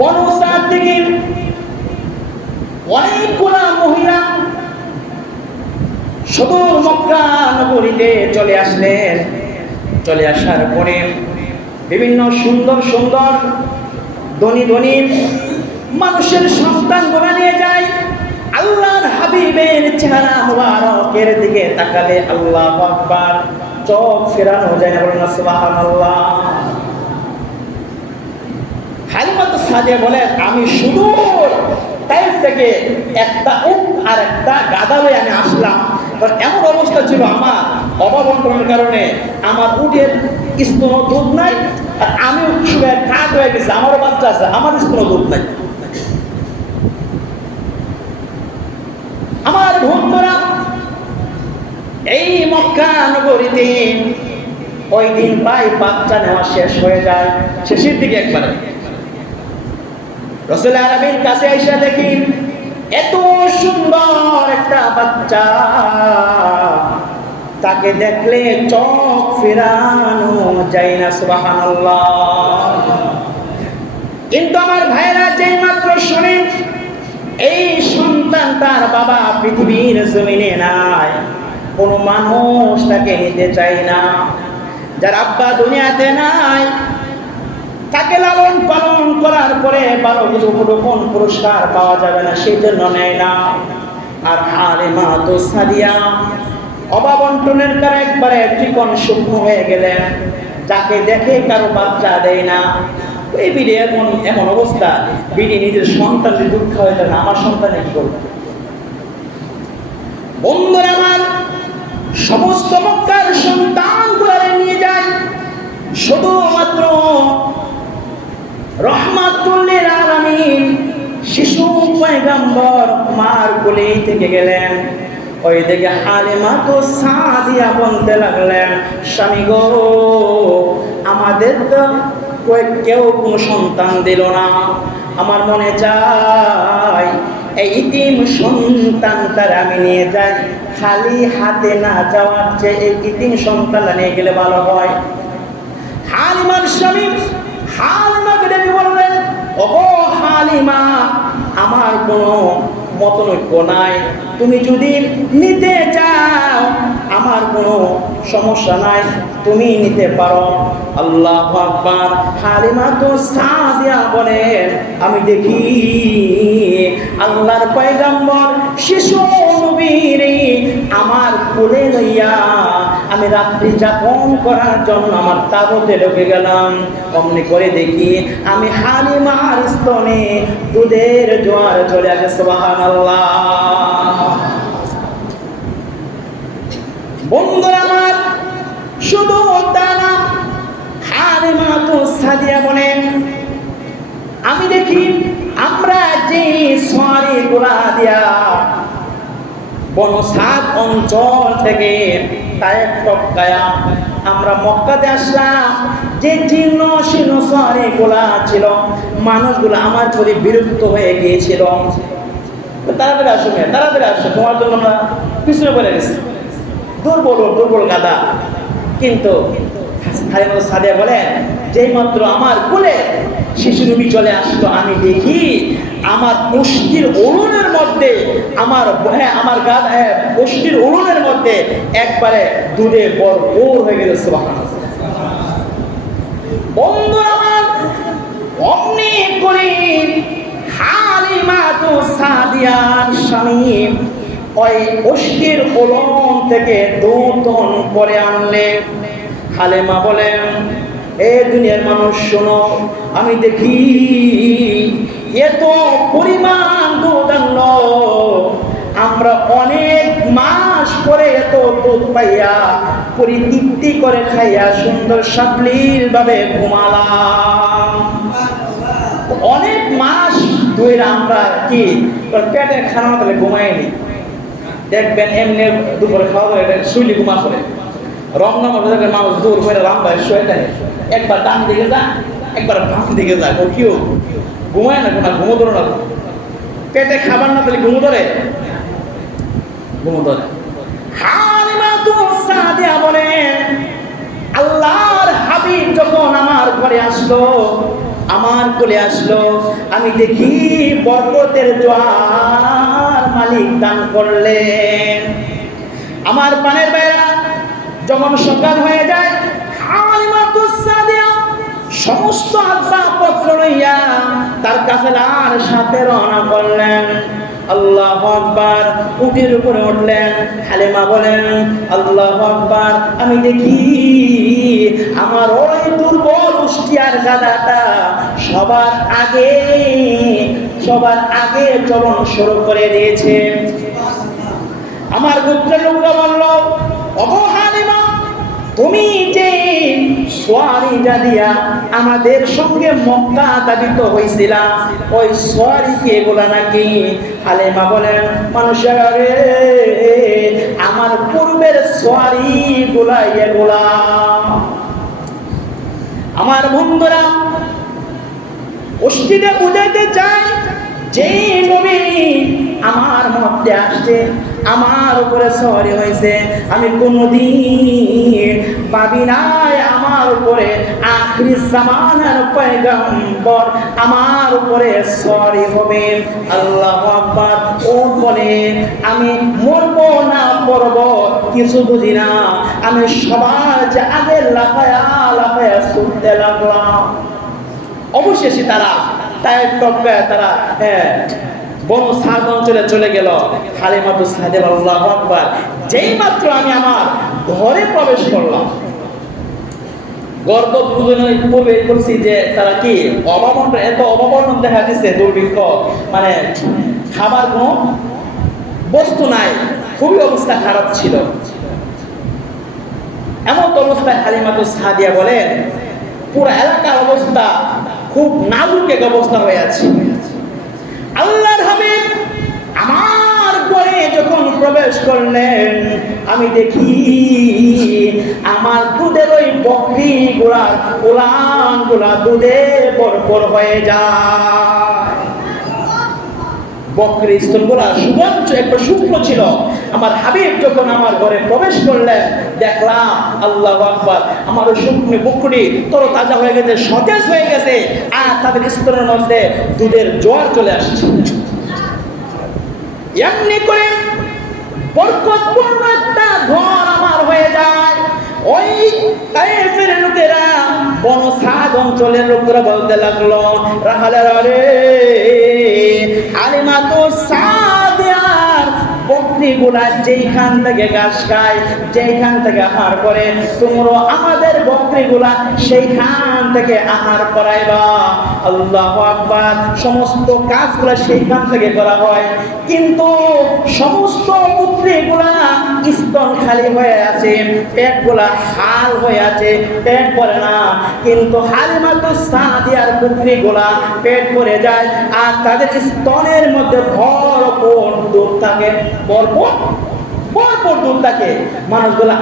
বনু সাদ থেকে অনেকগুলা মহিলা সুদূর মক্কা নগরীতে চলে আসলেন। চলে আসার পরে বিভিন্ন সুন্দর সুন্দর ধনী ধনী মানুষের সন্তান গোনা নিয়ে যায়। আল্লাহর হাবিবের চেহারা মুবারকের দিকে তাকালে আল্লাহু আকবার, চোখ ফেরানো যায় না। বলেন সুবহানাল্লাহ। হালিমাতু সাদিয়া বলেন, আমি সুদূর তাইফ থেকে একটা উট আর একটা গাধা লয়ে আমি আসলাম। এমন অবস্থা ছিল আমার অভাবন্টনের কারণে, আমার উটের স্তন দুধ নাই, আর আমি শুয়ে কাঠ হয়ে গেছি, আমারও বাচ্চা আছে, আমার স্তন দুধ নাই। আমার বন্ধুরা, এই মক্কা নগরীতে ওই দিন প্রায় বাচ্চা নেওয়া শেষ হয়ে যায়, শেষের দিকে একবারে। রাসূল আরবির কাছে আইসা দেখি এত সুন্দর একটা বাচ্চা, তাকে দেখলে চোখ ফেরানো যায় না। সুবহানাল্লাহ। কিন্তু আমার ভাইরা যেই মাত্র শোনেন এই সন্তান তার বাবা পৃথিবীর জমিনে নাই, কোনো মানুষ তাকে নিতে চায় না। যার আব্বা দুনিয়াতে নাই, তাকে লালন পালন করার পরে ভালো কিছু কোন পুরস্কার পাওয়া যাবে না, সেই জন্য নেয় না। আর হালিমাতু সাদিয়া অভাবন্টনের কারণে একবারে চিকন শুকনো হয়ে গেলেন, যাকে দেখে কারো বাচ্চা দেয় না। এই বিড়ি এমন অবস্থা, বিড়ি নিজের সন্তানের দুঃখ হইতে না, আমার সন্তান কি করবে? বন্ধুরা আমার, সমস্ত মক্কার সন্তানগুলো নিয়ে যায়, শুধুমাত্র রাহমাতুল লিল আলামিন শিশু পয়গম্বর মার কোলে থেকে গেলেন। ওই দিকে হালিমাতু সাদিয়া বলতে লাগলেন, স্বামী গো, আমাদের তো কেউ কোনো সন্তান দিল না, আমার মনে চাই এই ইতিম সন্তানটার আমি নিয়ে যাই, খালি হাতে না যাওয়ার চেয়ে এই ইতিম সন্তানটা নিয়ে গেলে ভালো হয়। হালিমার স্বামী হালিমাকে ডেকে বললেন, ওগো হালিমা, আমার কোনো মতনৈক্য নাই, তুমি যদি নিতে চাও আমার কোনো সমস্যা নাই, তুমি নিতে পারো। আল্লাহু আকবার। হালিমাতু সাদিয়া বলেন, আমি দেখি আল্লাহর পয়গম্বর শিশু নবীরে আমার কোলে লইয়া আমি রাত্রি যাপন করার জন্য আমার তাবুতে ঢুকে গেলাম। অমনি করে দেখি আমি হালিমার স্তনে দুধের জোয়ার চলে আসে। সুবহানাল্লাহ। বন্ধুরা আমার, শুধু তা না, হালিমাতু সাদিয়া বলেন, আমি দেখি আমরা যে সওয়ারি গোলা দিয়া বনু সাদ অঞ্চল থেকে তায়েফ টপকায়া আমরা মক্কাতে আসলাম, যে জীর্ণ শীর্ণ সওয়ারি গোলা ছিল, মানুষগুলো আমার প্রতি বিরক্ত হয়ে গিয়েছিল। তাড়াতাড়ি আসো, তাড়াতাড়ি আসো, তোমার জন্য আমরা পিছনে পড়ে গেছি, দুর্বল গাদা। কিন্তু হালিমাতু সাদিয়া বলেন, যেই মাত্র আমার কোলে শিশু নবী চলে আসলো, আমি দেখি আমার অস্থির ওড়নের মধ্যে আমার অস্থির ওড়নের মধ্যে একবারে দুধে ভরপুর হয়ে গেল। সুবহানাল্লাহ। বন্ধুরা আমার, অমনি করে হালিমাতু সাদিয়ার স্বামী ওই অস্থির ওড়ন থেকে দুধন করে আনলেন। হালিমা বলেন, এ দুনিয়ার মানুষ শোনো, আমি দেখি এত পরিমাণ দুধ আনলো, আমরা অনেক মাস পরে এত দুধ পাইয়া পরিতৃপ্তি করে খাইয়া সুন্দর সাবলীল ভাবে ঘুমালাম। অনেক মাস ধরে আমরা কি পেটে খানা তাহলে ঘুমাইনি, দেখবেন এমনি দুপুরে খাওয়া দাওয়া শুইলি ঘুমা করে রমনা মানুষ দূর করে রামবাই শুয়ে থাকে, একবার ডান দিকে যা, একবার বাম দিকে যা, ও কেউ ঘুমায় না, কোনো ঘুমো ধরো না, পেটে খাবার না তাহলে ঘুমো ধরে। হালিমাতু সাদিয়া বলেন, আল্লাহর হাবিব যখন আমার ঘরে আসলো, আমার কোলে আসলো। আমি দেখি বরকতের জোয়ার মালিক দান করলেন। আমার পানের বাইরা যখন সকাল হয়ে যায়, হালিমাতুস সাদিয়া সমস্ত আসবাবপত্র লইয়া তার কাফেলার সাথে রওনা করলেন। আল্লাহু আকবার, উটের উপরে উঠলেন। হালিমা বলেন, আল্লাহু আকবার, আমি দেখি আমার ওই দুর্বল উষ্টিয়ার গাদাটা সবার আগে চলন শুরু করে দিয়েছে। আমার গোত্রের লোকরা বলল, ওগো হালিমা, তুমি যে সোয়ারিটা দিয়া আমাদের সঙ্গে মক্কা দাবিত হয়েছিলা, ওই সোয়ারি কি এগুলা নাকি? হালিমা বলেন, মানুষেরা রে, আমার পূর্বের সোয়ারি গুলা এগুলা। আমার বন্ধুরা, অষ্টিটা বুঝাইতে চাই, যে নবী আমার মধ্যে আসছে, আমার উপরে সওয়ারি হয়েছে, আমি কোনদিন ভাবি নাই আমার উপরে আখিরি জামানার পয়গম্বর আমার উপরে সওয়ারি হবে। আল্লাহু আকবার। ও বলে, আমি মরবো না পড়বো কিছু বুঝি না, আমি সবার যে আগে লাফায়া লাফায়া ছুটতে লাগলাম। অবশেষে তারা বন সাদ অঞ্চলে চলে গেল। হালিমাতুস সাদিয়া, আল্লাহু আকবার, যেই মাত্র আমি আমার ঘরে প্রবেশ করলাম, গর্ব পূর্বে করছি যে তারা কি এত অভাবনটন দেখা দিচ্ছে, দুর্ভিক্ষ, মানে খাবার কোনো বস্তু নাই, খুবই অবস্থা খারাপ ছিল। এমন অবস্থায় হালিমাতুস সাদিয়া বলেন, পুরো এলাকার অবস্থা খুব নাজুক এক অবস্থা হয়ে আছে। আল্লাহর হাবিব আমার ঘরে যখন প্রবেশ করলেন, আমি দেখি আমার দুধের ওই বকরি গুলার উলান গুলা দুধে ভরপুর হয়ে যায়। বকরি স্তনগুলা সুগন্ধ একটু শুকনো ছিল। আমার হাবিব যখন আমার ঘরে প্রবেশ করলেন, দেখলাম আল্লাহু আকবার, আমার শুকনো বকরি তরতাজা হয়ে গেছে, সতেজ হয়ে গেছে, আর তাদের স্তনের মধ্যে দুধের জোয়ার চলে আসছে। এমনি করে বরকতপূর্ণ একটা ঘর আমার হয়ে যায়। ওই তায়েফের লোকেরা, বন সাদ অঞ্চলের লোকেরা বলতে লাগলো, রাহালারা রে, হালিমাতুস সাদিয়ার বকরিগুলা যেইখান থেকে ঘাস খায়, যেইখান থেকে আহার করে, তোমরা আমাদের বকরিগুলা সেইখান থেকে আহার করাইবা। আল্লাহু আকবার। সমস্ত কাজগুলা সেইখান থেকে করা হয়, কিন্তু সমস্ত বকরিগুলা স্তন খালি হয়ে আছে, পেটগুলা হাল হয়ে আছে, পেট ভরে না। কিন্তু হালিমাতুস সাদিয়ার বকরিগুলা পেট ভরে যায়, আর তাদের স্তনের মধ্যে ভরপুর দুধ থাকে, ভরপুর দুধ থাকে। মানুষগুলো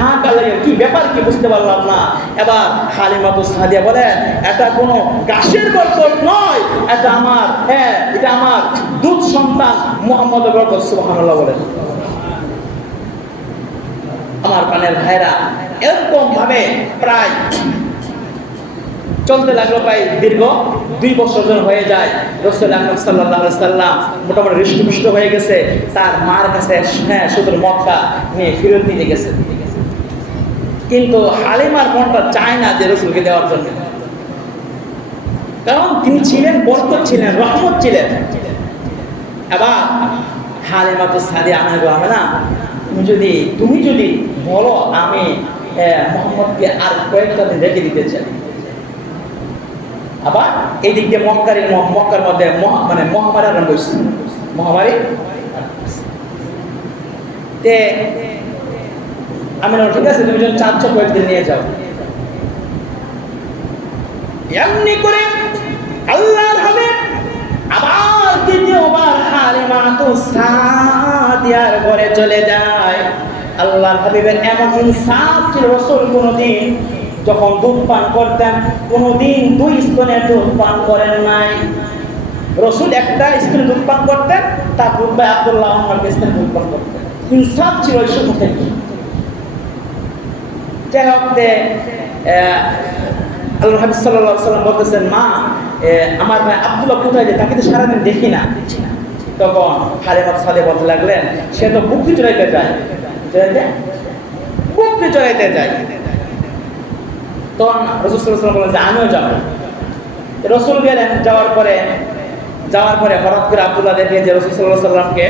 হাঁকা লাগে, কি ব্যাপার কি বুঝতে পারলাম না। এবার হালিমাতুস সাদিয়া বলে, এটা কোনো গাছের বরকত নয়, এটা আমার দুধ সন্তান মুহাম্মদের বরকত। সুবহানাল্লাহ বলেন। আমার প্রাণের ভাইরা, এরকম ভাবে প্রায় চলতে লাগলো। প্রায় দীর্ঘ 2 বছর হয়ে যায়। রাসূল আকরাম সাল্লাল্লাহু আলাইহি সাল্লাম মোটামুটি হৃষ্টপুষ্ট হয়ে গেছে। তার মার কাছে শুধু মক্কা নিয়ে ফিরত নিতে গেছে, কিন্তু হালিমার মনটা চায় না যে রাসূলকে দেওয়ার জন্য, কারণ তিনি ছিলেন বরকত, ছিলেন রহমত, ছিলেন। এবার হালিমাতুস সাদিয়া হবে না, তুমি যদি বলো আমি মুহাম্মদকে আর কয়েকটা দিন রেখে দিতে চাই। আবার এই দিক দিয়ে মক্কার মধ্যে মহামারী আরম্ভ হয়েছে। মহামারী আমি ঠিক আছে, তুমি যখন চাচ্ছ কয়েকদিন নিয়ে যাও। এমনি করে আল্লাহর হাবিব আবার দ্বিতীয়বার হালিমাতুস সাদিয়ার ঘরে চলে যায়। আল্লাহর হাবিবের এমন ইনসাফ ছিল, রাসূল কোনদিন যখন দুধ পান করতেন, কোনদিন 2 স্তনের দুধ পান করেন নাই। রাসূল একটা স্তনের দুধ পান করতেন, তার দুধ ভাই আব্দুল্লাহ স্তনের দুধ পান করতেন। ইনসাফ ছিল ওই সময় থেকে। যাই হোক, আল্লাহর হাবিব সাল্লাল্লাহু আলাইহি ওয়াসাল্লাম বলতেছেন, মা আমার ভাই আব্দুল্লাহ কোথায় যায়, তাকে তো সারাদিন দেখি না। তখন হালিমা সাদিয়া বলতে লাগলেন, সে তো বুকরি চড়াইতে যায়, বুকরি চড়াইতে যায়। তখন রাসূল সাল্লাল্লাহু আলাইহি ওয়াসাল্লাম বললেন যে আমিও যাব। রাসূল গেলেন, যাওয়ার পরে হঠাৎ করে আব্দুল্লাহ দেখে যে রাসূল সাল্লাল্লাহু আলাইহি ওয়াসাল্লামকে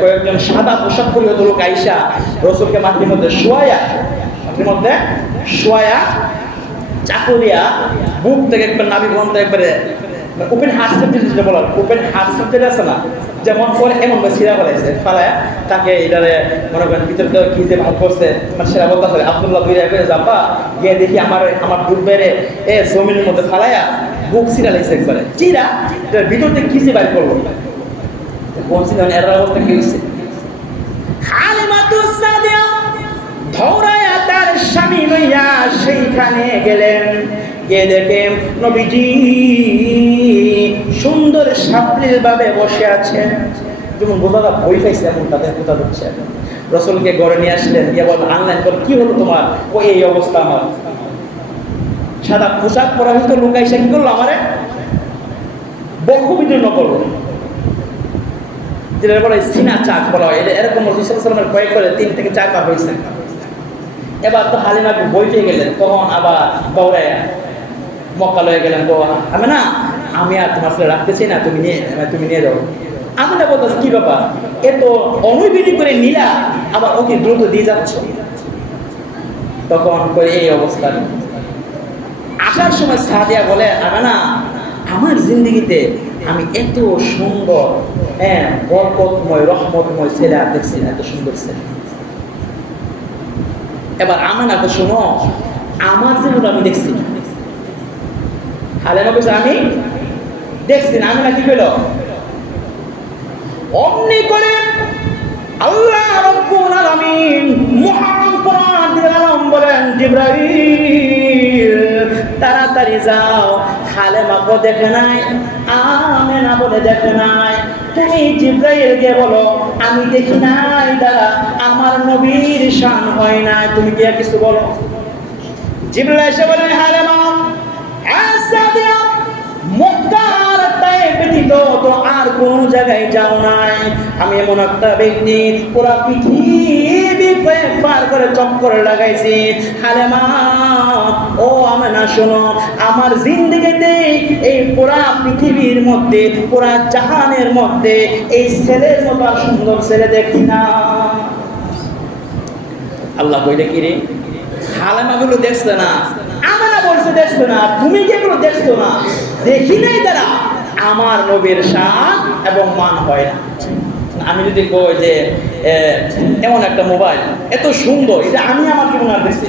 কয়েকজন সাদা পোশাক পরিহিত লোক আইসা রাসূলকে মাটির মধ্যে শোয়া চাকু দিয়া বুক থেকে একবার নাভি বন্ধ একবারে ওপেন হার্ট সার্জারি যেটা বলা ওপেন হার্ট সার্জারি আছে না, যেমন করে এমন সিরা ফেলাইছে, ফালায়া তাকে এটারে মনে করেন ভিতরে কি যে ভাব করছে, মানে সেরা বলতে হবে আব্দুল্লাহ দুইরা করে যাবা গিয়ে দেখি আমার বুক বেড়ে জমিনের মধ্যে ফালায়া বুক সিরা লাইছে একবারে চিরা, এটার ভিতর থেকে কি যে বাইর করলো বলছিলেন এর অবস্থা কি হয়েছে। হালিমাতুস সাদিয়া ধৌরায়া তার স্বামী লইয়া সেইখানে গেলেন, গিয়ে দেখেন নবীজি সুন্দর সাবলীল ভাবে বসে আছেন, যেমন বোঝাটা ভয় পাইছে এমন তাদের বোঝা যাচ্ছে। রাসূলকে ঘরে নিয়ে আসলেন, গিয়ে বল আনলেন, বল কি হলো তোমার, ও এই অবস্থা আমার। সাদা পোশাক পরা হয়তো লোক এসে কি করলো আমারে বক্ষবিদীর্ণ করলো, যেটা বলে সিনা চাক বলা হয়, এরকম রাসূল সাল্লাল্লাহু আলাইহি ওয়াসাল্লামের কয়েক করে 3 থেকে 4 বার হয়েছে। এবার তো হালিমা বই পেয়ে গেলেন, তখন আবার দৌড়ায় মক্কা লয়ে গেলেন, আমি আর তোমার সাথে রাখতেছি না, তুমি নিয়ে যাও। আমি না বলতেছি কি ব্যাপার, এ তো অনুবিধি করে নিলা, আবার ওকে দ্রুত দিয়ে যাচ্ছ। তখন করে এই অবস্থা আসার সময় সাদিয়া বলে, আমার জিন্দগিতে আমি এত সুন্দর বরকতময় রহমতময় ছেলে আর দেখছি না, এত সুন্দর ছেলে। এবার আমানাকে শোনো, আমার জীবন আমি দেখছি না। হালিমা বলছে আমি দেখছি না। আমি কি পেল অমনি করে আল্লাহ রাব্বুল আলামিন মুহাম্মদ কোরআন দিলাম বলেন, জিবরাইল তাড়াতাড়ি যাও, হালিমাকে দেখে নাই, আমেনা বলে দেখে নাই, তুমি জিবরাইল কে বলো আমি দেখি নাই, দাদা আমার নবীর শান হয় না, তুমি কি কিছু বলো। জিবরাইল এসে বলেন, হালিমা সাদিয়া মক্কার তায়েফ ব্যতীত তো আর কোন জায়গায় যাও নাই, আমি এমন একটা ব্যক্তি পুরা পৃথিবী পার করে চক্কর লাগাইছি। হালিমা ও আমেনা শোনো, আমার জিন্দেগিতে এই পুরা পৃথিবীর মধ্যে পুরা জাহানের মধ্যে এই ছেলের মতো সুন্দর ছেলে দেখি না। আল্লাহ কইলে কি রে, হালিমা গুলো দেখছে না, আমেনা বলছে দেখছো না, তুমি যেগুলো দেখছো না, দেখি নাই তারা আমার নবীর শান এবং মান হয় না। আমি যদি কই যে এমন একটা মোবাইল এত সুন্দর, এটা আমি আমার জীবনে আর দেখছি,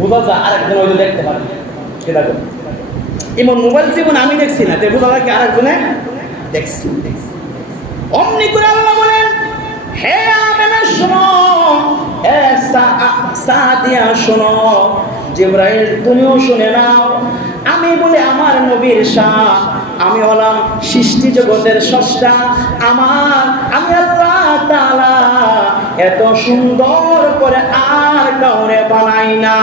বোঝা যায় আরেকজন হয়তো দেখতে পারে, সেটা এমন মোবাইল জীবন আমি দেখছি না, বোঝা যায় কি আরেকজনে দেখছি। অমনি করে আল্লাহ বলেন, হে আমেনা শোনো, সাদিয়া শোনো, জিবরাইল তুমিও শুনে নাও, আমি বলে আমার নবীর শান, আমি হলাম সৃষ্টি জগতের স্রষ্টা, আমি আল্লাহ তাআলা এত সুন্দর করে আর কাউরে বানাই না।